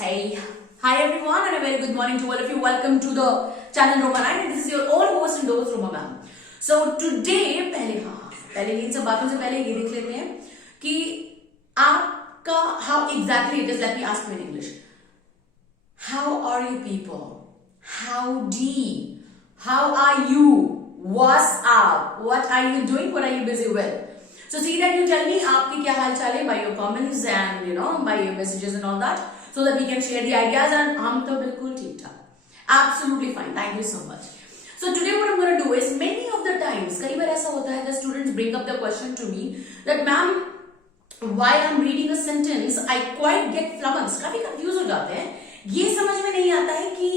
Hey, hi everyone, and a very good morning to all of you. Welcome to the channel Roma 9, and this is your own host and host Roma ma'am. So today पहले इन सब बातों से पहले ये देख लेते हैं कि आपका how exactly it is. Let me ask you in English. How are you people? Howdy? How are you? What's up? What are you doing? What are you busy with? So see that you tell me आपकी क्या हाल चाल है by your comments and by your messages and all that, so that we can share the ideas. And हम तो बिल्कुल ठीक ठाक, absolutely fine. Thank you so much. So today what I'm going to do is, many of the times कई बार ऐसा होता है, the students bring up the question to me that ma'am, while I'm reading a sentence I quite get flummoxed, काफी confused हो जाते हैं, ये समझ में नहीं आता है कि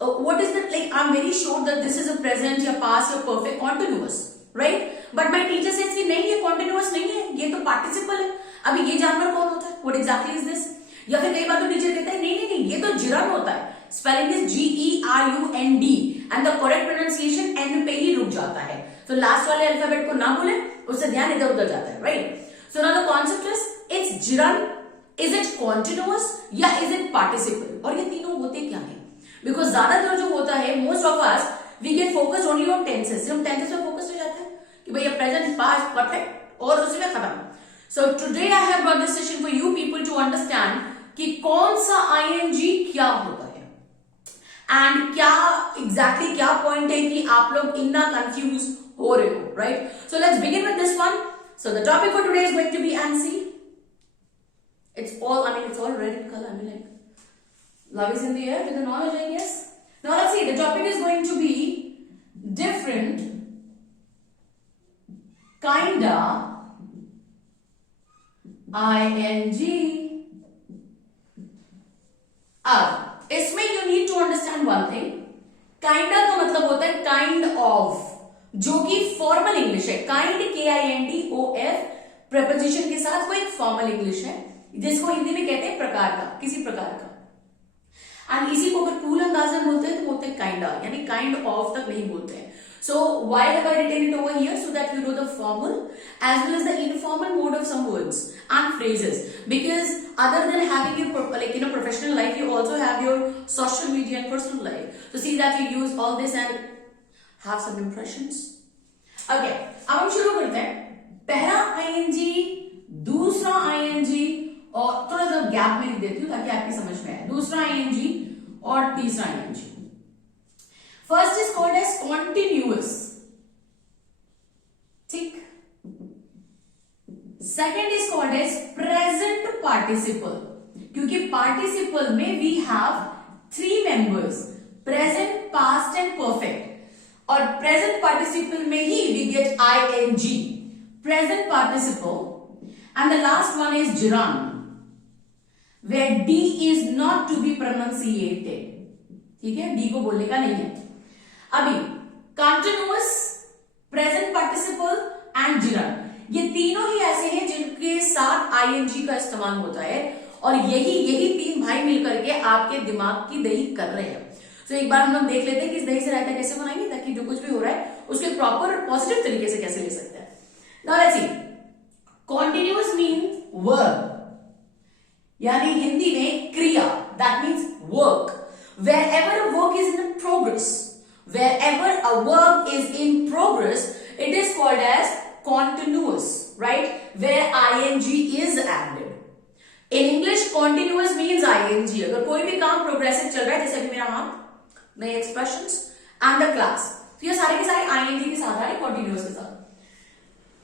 what is that, like I'm very sure that this is a present या past या perfect continuous, right? But my teacher says कि नहीं, ये continuous नहीं है, ये तो participle है. अभी ये जानवर कौन होता है? What exactly is this? या फिर कई बार तो टीचर कहता है नहीं, ये तो जिरन होता है. Spelling is GERUND and the correct pronunciation N पे ही रुक जाता है. तो लास्ट वाले अल्फाबेट को ना भूले, उससे ध्यान इधर उधर जाता है, right? So now the concept is it's gerund, is it continuous या इज इट पार्टिसिपल? और ये तीनों होते क्या है? बिकॉज ज्यादातर जो होता है, most of us we get focused only on tenses. हम टेंसेस पे फोकस हो जाते हैं कि भैया प्रेजेंट, पास्ट, परफेक्ट और उसी में खत्म. So today I have brought this session for you people to understand कि कौन सा आईएनजी क्या होता है एंड क्या एग्जैक्टली क्या पॉइंट है कि आप लोग इतना कंफ्यूज हो रहे हो, right? So let's begin with this one. So the topic for today is going to be NC. It's all red in color. I mean, like love is in the air with the knowledge, I guess. Now let's see. The topic is going to be different kinda ing. अब इसमें you need to understand one thing. Kinda का मतलब होता है kind of, जो कि formal English है. Kind KINDOF preposition के साथ वो एक फॉर्मल इंग्लिश है, जिसको हिंदी में कहते हैं प्रकार का, किसी प्रकार का. एंड इसी को अगर कूल अंदाज में बोलते हैं तो बोलते हैं काइंडा, यानी काइंड ऑफ तक नहीं बोलते हैं. So why have I written it over here? So that you know the formal as well as the informal mode of some words and phrases. Because other than having your professional life, you also have your social media and personal life. So see that you use all this and have some impressions. Okay, अब हम शुरू करते हैं. पहला ING, दूसरा ING, और थोड़ा सा गैप में लिख देती हूँ ताकि आपकी समझ में आए. दूसरा ING और तीसरा ING. First is called as continuous. ठीक. Second is called as present participle. क्योंकि participle में we have three members: present, past and perfect. और present participle में ही we get ING. Present participle. And the last one is gerund, where D is not to be pronunciated. ठीक है, D को बोलने का नहीं है. अभी कंटिन्यूअस, प्रेजेंट पार्टिसिपल एंड जिरन, ये तीनों ही ऐसे हैं जिनके साथ आईएनजी का इस्तेमाल होता है, और यही तीन भाई मिलकर के आपके दिमाग की दही कर रहे हैं. तो एक बार हम लोग देख लेते हैं कि इस दही से रायता कैसे बनाएंगे, ताकि जो कुछ भी हो रहा है उसके प्रॉपर पॉजिटिव तरीके से कैसे ले सकते हैं. Now let's see. Continuous means verb, यानी हिंदी में क्रिया, that means work. Wherever a work is in progress, wherever a work is in progress, it is called as continuous, right? Where ing is added. In English, continuous means ing. अगर कोई भी काम progressive चल रहा है, जैसे अभी मेरा हाथ, नए एक्सप्रेशंस एंड द क्लास, तो ये सारे के सारे ing के साथ आ रहे, continuous के साथ.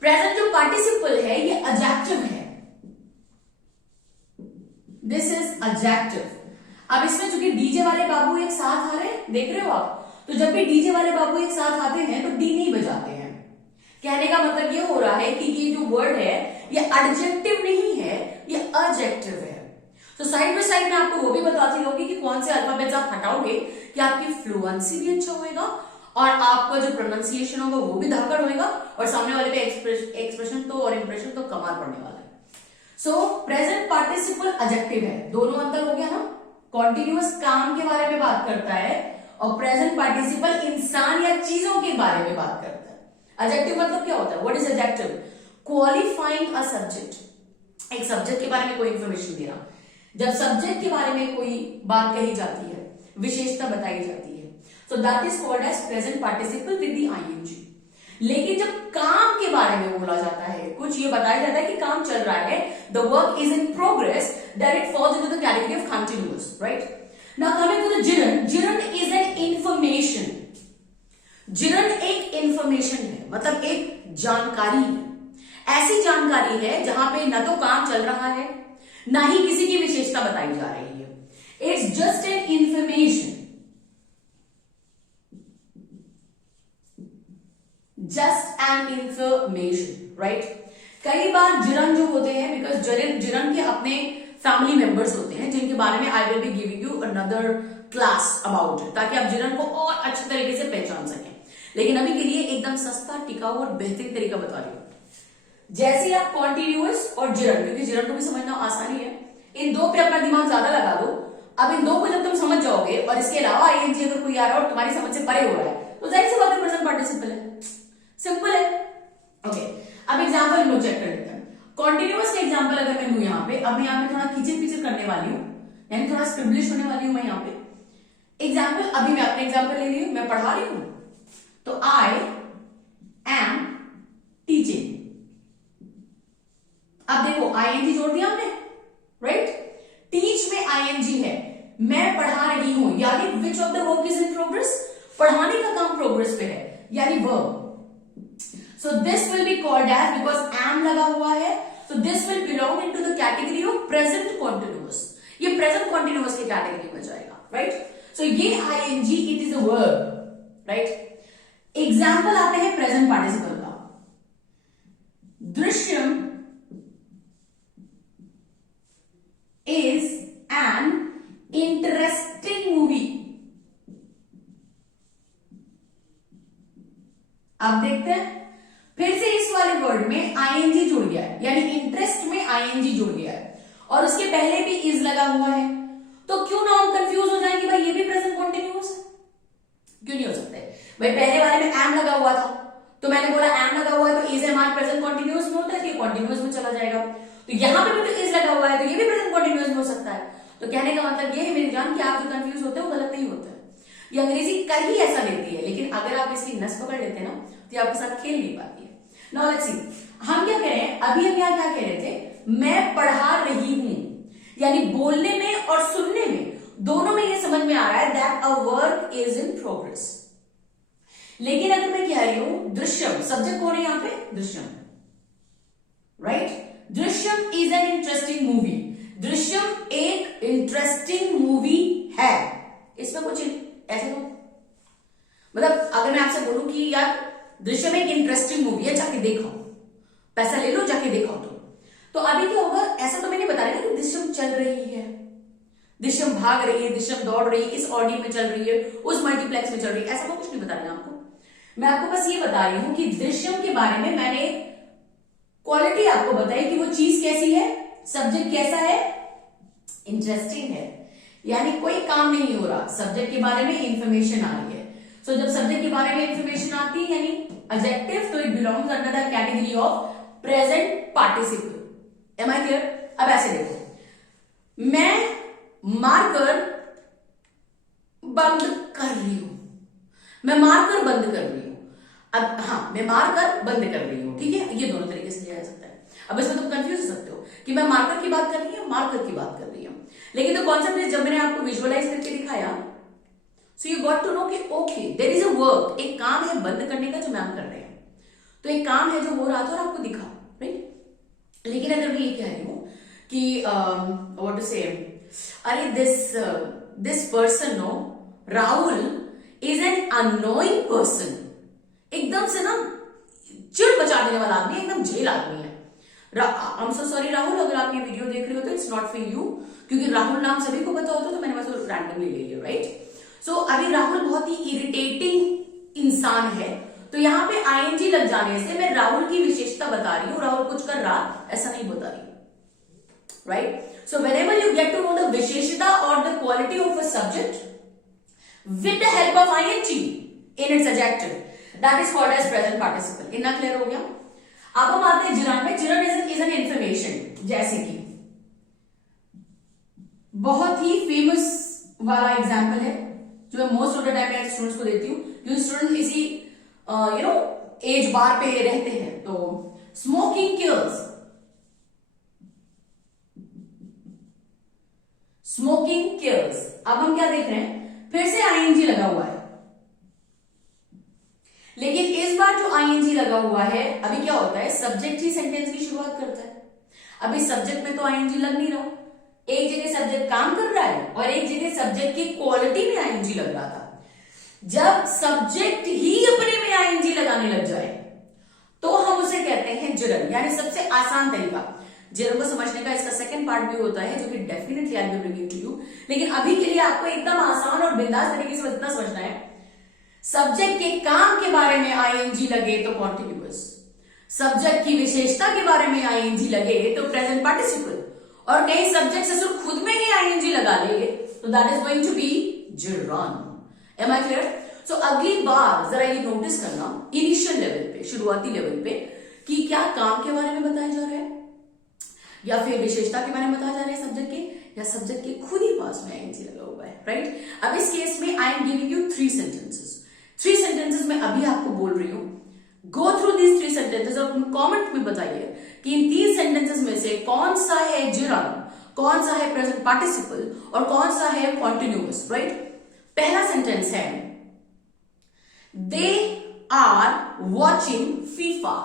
प्रेजेंट जो पार्टिसिपल है ये adjective है. This is adjective. अब इसमें चूंकि डीजे वाले बाबू एक साथ आ रहे हैं, देख रहे हो आप, तो जब भी डीजे वाले बाबू एक साथ आते हैं तो डी नहीं बजाते हैं. कहने का मतलब ये हो रहा है कि ये जो वर्ड है ये एडजेक्टिव नहीं है, ये एडजेक्टिव है. तो साइड बाय साइड में आपको वो भी बताती रहूंगी कि कौन से अल्फाबेट्स आप हटाओगे कि आपकी फ्लुएंसी भी अच्छा होएगा और आपका जो प्रोनाउंसिएशन होगा वो भी धाकड़ होएगा, और सामने वाले पे एक्सप्रेशन तो और इंप्रेशन तो कमाल पड़ने वाला है. सो प्रेजेंट पार्टिसिपल एडजेक्टिव है, दोनों अंतर हो गया ना. कॉन्टिन्यूअस काम के बारे में बात करता है और प्रेजेंट पार्टिसिपल इंसान या चीजों के बारे में बात करता है. एडजेक्टिव मतलब क्या होता है? What is adjective? Qualifying a subject, एक सब्जेक्ट के बारे में कोई इंफॉर्मेशन देना. जब सब्जेक्ट के बारे में कोई बात कही जाती है, विशेषता बताई जाती है, so that is called as present participle with the ING. लेकिन जब काम के बारे में बोला जाता है, कुछ ये बताया जाता है कि काम चल रहा है, the work is in progress, that it falls into the category of continuous, right. Now coming to the gerund, gerund is an information. Gerund एक इंफॉर्मेशन है, मतलब एक जानकारी है, ऐसी जानकारी है जहां पे न तो काम चल रहा है, ना ही किसी की विशेषता बताई जा रही है। It's just an information, just an information, right. कई बार जिरन जो होते हैं, बिकॉज जिरन के अपने फैमिली मेंबर्स होते हैं जिनके बारे में I will be giving you another class about it, ताकि आप जिरन को और अच्छे तरीके से पहचान सकें। लेकिन अभी के लिए एकदम सस्ता, टिकाऊ और बेहतरीन तरीका बता रही हूं। जैसे आप कॉन्टिन्यूअस और जिरन, क्योंकि जिरन को भी समझना आसानी है, इन दो पे अपना दिमाग ज्यादा लगा दो। अब इन दो को जब तुम समझ जाओगे और इसके अलावा आईएनजी अगर कोई आ रहा है और तुम्हारी समझ से परे हो रहा है, तो जाहिर सी बात है प्रेजेंट पार्टिसिपल है, सिंपल है। ओके, अब एग्जांपल हम लोग चेक कर लेते हैं। कॉन्टिन्यूअस का एग्जांपल अगर मैं लूं यहाँ पे, अब मैं यहाँ पे थोड़ा खींचे पीछे करने वाली हूँ, यानी थोड़ा स्क्रिब्लिश होने वाली हूं मैं यहाँ पे। एग्जाम्पल, अभी मैं अपने एग्जाम्पल ले रही हूँ, मैं पढ़ा रही हूँ, तो आई एम टीचिंग। अब देखो आईएनजी जोड़ दिया हमने, राइट। टीच में आईएनजी है, मैं पढ़ा रही हूं, यानी which of the work is in progress, पढ़ाने का काम प्रोग्रेस पे है, यानी verb. So this will be called as, because am लगा हुआ है, so this will belong into the category of present continuous. ये प्रेजेंट कॉन्टिन्यूअस की कैटेगरी में जाएगा, राइट। सो ये ING it is a verb, right. Example आते हैं प्रेजेंट पार्टिसिपल का। Drishyam is an interesting movie। अब देखते हैं, फिर से इस वाले वर्ड में आईएनजी जुड़ गया है, यानी इंटरेस्ट में आईएनजी जुड़ गया है, और उसके पहले भी इज लगा हुआ है, तो क्यों ना हम कंफ्यूज हो जाएंगे भाई ये भी प्रेजेंट कॉन्टिन्यूअस है? क्यों नहीं हो सकते भाई? पहले वाले में एम लगा हुआ था, तो मैंने बोला एम लगा हुआ है तो इज एम प्रेजेंट कॉन्टिन्यूअस में होता है, तो कॉन्टिन्यूअस में चला जाएगा। तो यहां पे भी तो इज लगा हुआ है, तो ये भी प्रेजेंट कॉन्टिन्यूअस में हो सकता है। तो कहने का मतलब ये है मेरी जान कि आप जो कंफ्यूज होते हो गलत नहीं होते हैं। ये अंग्रेजी कर ही ऐसा लेती है, लेकिन अगर आप इसकी नस पकड़ लेते हैं ना, तो ये आपके साथ खेल नहीं पाती है। नाउ लेट्स सी, हम क्या कह रहे हैं, अभी हम यहाँ क्या कह रहे थे, मैं पढ़ा रही हूं, यानी बोलने में और सुनने में दोनों में ये समझ में आ रहा है that a work is in progress. लेकिन अगर मैं कह रही हूं दृश्यम, सब्जेक्ट कौन है यहाँ पे? Drishyam, right. Drishyam is an interesting movie. Drishyam एक इंटरेस्टिंग मूवी है, इसमें कुछ ऐसे तो मतलब अगर मैं आपसे बोलूं कि यार दृश्यम एक इंटरेस्टिंग मूवी है, जाके देखो, पैसा ले लो जाके देखो, तो अभी क्या होगा, ऐसा तो मैं नहीं बता रही ना कि दृश्यम चल रही है, दृश्यम भाग रही है, दृश्यम दौड़ रही है, इस ऑडियो में चल रही है, उस मल्टीप्लेक्स में चल रही है, ऐसा मैं कुछ नहीं बता रही आपको। मैं आपको बस ये बता रही हूं कि दृश्यम के बारे में मैंने क्वालिटी आपको बताई कि वो चीज कैसी है, सब्जेक्ट कैसा है, इंटरेस्टिंग है, यानी कोई काम नहीं हो रहा, सब्जेक्ट के बारे में इंफॉर्मेशन आ रही है। सो जब सब्जेक्ट के बारे में इंफॉर्मेशन आती है यानी एडजेक्टिव, तो it belongs under the category of present participle. Am I clear? अब ऐसे देखो, मैं मारकर बंद कर रही हूं, मैं मारकर बंद कर रही हूं। अब हाँ, मैं मारकर बंद कर रही हूं, ठीक है, ये दोनों तरीके से लिया जा सकता है। अब इसमें तुम कंफ्यूज हो सकते हो कि मैं मार्कर की बात कर रही हूं, मार्कर की बात कर रही हूं, लेकिन तो कॉन्सेप्ट इज, जब मैंने आपको विजुअलाइज करके दिखाया, so you got to know कि okay there is a work, एक काम है बंद करने का जो मैम कर रहे हैं, तो एक काम है जो हो रहा था और आपको दिखा, राइट। लेकिन अगर मैं ये कह रही हूं कि व्हाट टू से, अरे this person no, Rahul is an annoying person, एकदम से ना चिड़ मचा देने वाला आदमी, एकदम झेल आदमी है। I am so sorry Rahul, अगर आप ये वीडियो देख रहे हो तो इट्स नॉट फॉर यू, क्योंकि राहुल नाम सभी को पता होता, तो मैंने बस रैंडमली ले लिया, राइट। सो अभी राहुल बहुत ही इरिटेटिंग इंसान है, तो यहाँ पे आईएनजी लग जाने से मैं राहुल की विशेषता बता रही हूँ, राहुल कुछ कर रहा ऐसा नहीं बता रही, right. So whenever you get to know the विशेषता और the quality of a subject with the help of ING in its adjective, that is called as present participle. इतना क्लियर हो गया? अब हम आते हैं जिरन में। जिरन इज एन इंफॉर्मेशन, जैसे कि, बहुत ही फेमस वाला एग्जाम्पल है जो मैं मोस्ट ऑफ द टाइम मैं स्टूडेंट्स को देती हूँ, क्योंकि स्टूडेंट इसी एज बार पे रहते हैं। तो स्मोकिंग किल्स, स्मोकिंग किल्स। अब हम क्या देख रहे हैं, फिर से आईएनजी लगा हुआ है, लेकिन इस बार जो आईएनजी लगा हुआ है, अभी क्या होता है, सब्जेक्ट ही सेंटेंस की शुरुआत करता है। अभी सब्जेक्ट में तो आईएनजी लग नहीं रहा, एक जगह सब्जेक्ट काम कर रहा है और एक जगह सब्जेक्ट की क्वालिटी में आईएनजी लग रहा था। जब सब्जेक्ट ही अपने में आईएनजी लगाने लग जाए तो हम उसे कहते हैं जिरन, यानी सबसे आसान तरीका जिरन को समझने का इसका सेकंड पार्ट भी होता है, जो कि definitely I will bring to you. लेकिन अभी के लिए आपको एकदम आसान और बिंदास तरीके से इतना समझना है, सब्जेक्ट के काम के बारे में आईएनजी लगे तो कॉन्टिन्यूअस, सब्जेक्ट की विशेषता के बारे में आईएनजी लगे तो प्रेजेंट पार्टिसिपल, और कहीं सब्जेक्ट से सिर्फ खुद में ही आईएनजी लगा ले तो that is going to be gerund. Am I clear? So अगली बार जरा ये नोटिस करना इनिशियल लेवल पे, शुरुआती लेवल पे, कि क्या काम के बारे में बताया जा रहा है या फिर विशेषता के बारे में बताया जा रहा है सब्जेक्ट के, या सब्जेक्ट के खुद ही पास में आईएनजी लगा हुआ है, राइट? अब इस केस में I am giving you 3 sentences. 3 sentences मैं अभी आपको बोल रही हूं, गो थ्रू दीज 3 सेंटेंसेस और कमेंट में बताइए कि इन 3 सेंटेंसेस में से कौन सा है जिरन, कौन सा है प्रेजेंट पार्टिसिपल और कौन सा है कॉन्टिन्यूअस, राइट? पहला सेंटेंस है they are watching FIFA,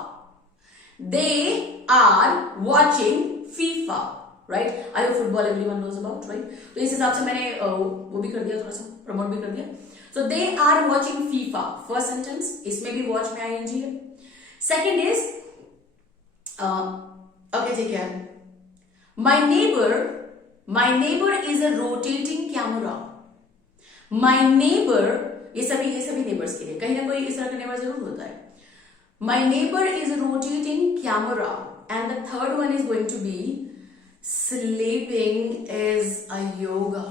they are watching FIFA, right? I football everyone knows about, right? तो इस हिसाब से मैंने वो भी कर दिया, थोड़ा सा प्रमोट भी कर दिया। So they are watching FIFA, first sentence, इसमें भी वॉच में आईएनजी है। सेकेंड इज ओके ठीक है, my neighbour is a rotating camera. My neighbour, ये सभी नेबर्स के लिए कहीं ना कोई इस तरह का नेबर जरूर होता है। My neighbour is a rotating camera and the third one is going to be sleeping is a yoga.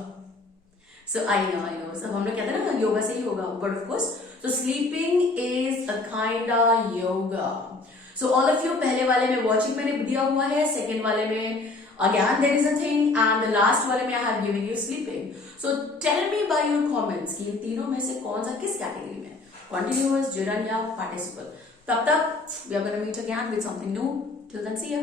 So I know सब हम लोग कहते हैं ना योगा से ही होगा, but of course so sleeping is a kind of yoga. So all of you, पहले वाले में watching मैंने दिया हुआ है, second वाले में again there is a thing, and the last वाले में I have given you sleeping. So tell me by your comments कि ये तीनों में से कौन सा किस कैटेगरी में, continuous, gerund या participle. तब तक we are going to meet again with something new. Till then, see ya.